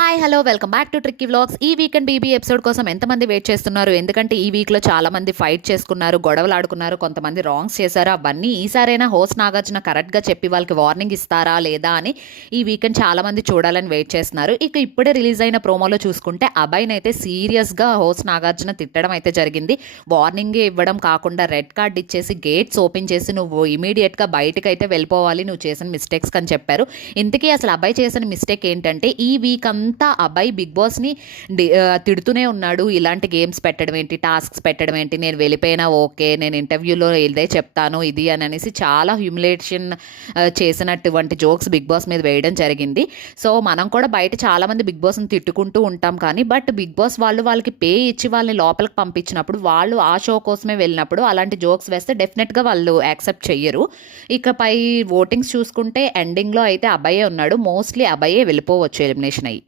Hi hello welcome back to tricky vlogs. ఈ weekend BB episode కోసం ఎంతమంది wait చేస్తున్నారు? ఎందుకంటే ఈ వీక్లో చాలా మంది ఫైట్ చేసుకున్నారు, గొడవలు ఆడుకున్నారు, కొంతమంది రాంగ్స్ చేశారు. అవన్నీ ఈసారైనా హోస్ట్ నాగార్జున కరెక్ట్గా చెప్పి వాళ్ళకి వార్నింగ్ ఇస్తారా లేదా అని ఈ వీకెండ్ చాలా మంది చూడాలని వెయిట్ చేస్తున్నారు. ఇక ఇప్పుడే రిలీజ్ అయిన ప్రోమోలో చూసుకుంటే అభయ్ని అయితే సీరియస్గా హోస్ట్ నాగార్జున తిట్టడం అయితే జరిగింది. వార్నింగ్ ఇవ్వడం కాకుండా రెడ్ కార్డ్ ఇచ్చేసి గేట్స్ ఓపెన్ చేసి నువ్వు ఇమీడియట్గా బయటకు అయితే వెళ్ళిపోవాలి నువ్వు చేసిన మిస్టేక్స్ అని చెప్పారు. ఇంతకీ అసలు అభయ్ చేసిన మిస్టేక్ ఏంటంటే ఈ వీక్ అంతా అభయ్ బిగ్ బాస్ని తిడుతూనే ఉన్నాడు. ఇలాంటి గేమ్స్ పెట్టడం ఏంటి, టాస్క్స్ పెట్టడం ఏంటి, నేను వెళ్ళిపోయినా ఓకే, నేను ఇంటర్వ్యూలో ఇదే చెప్తాను ఇది అని అనేసి చాలా హ్యూమిలేషన్ చేసినటువంటి జోక్స్ బిగ్ బాస్ మీద వేయడం జరిగింది. సో మనం కూడా బయట చాలామంది బిగ్ బాస్ని తిట్టుకుంటూ ఉంటాం కానీ బట్ బిగ్ బాస్ వాళ్ళకి పే ఇచ్చి వాళ్ళని లోపలికి పంపించినప్పుడు వాళ్ళు ఆ షో కోసమే వెళ్ళినప్పుడు అలాంటి జోక్స్ వేస్తే డెఫినెట్గా వాళ్ళు యాక్సెప్ట్ చెయ్యరు. ఇకపై ఓటింగ్స్ చూసుకుంటే ఎండింగ్లో అయితే అభయే ఉన్నాడు. మోస్ట్లీ అభయే వెళ్ళిపోవచ్చు ఎలిమినేషన్ అయ్యి.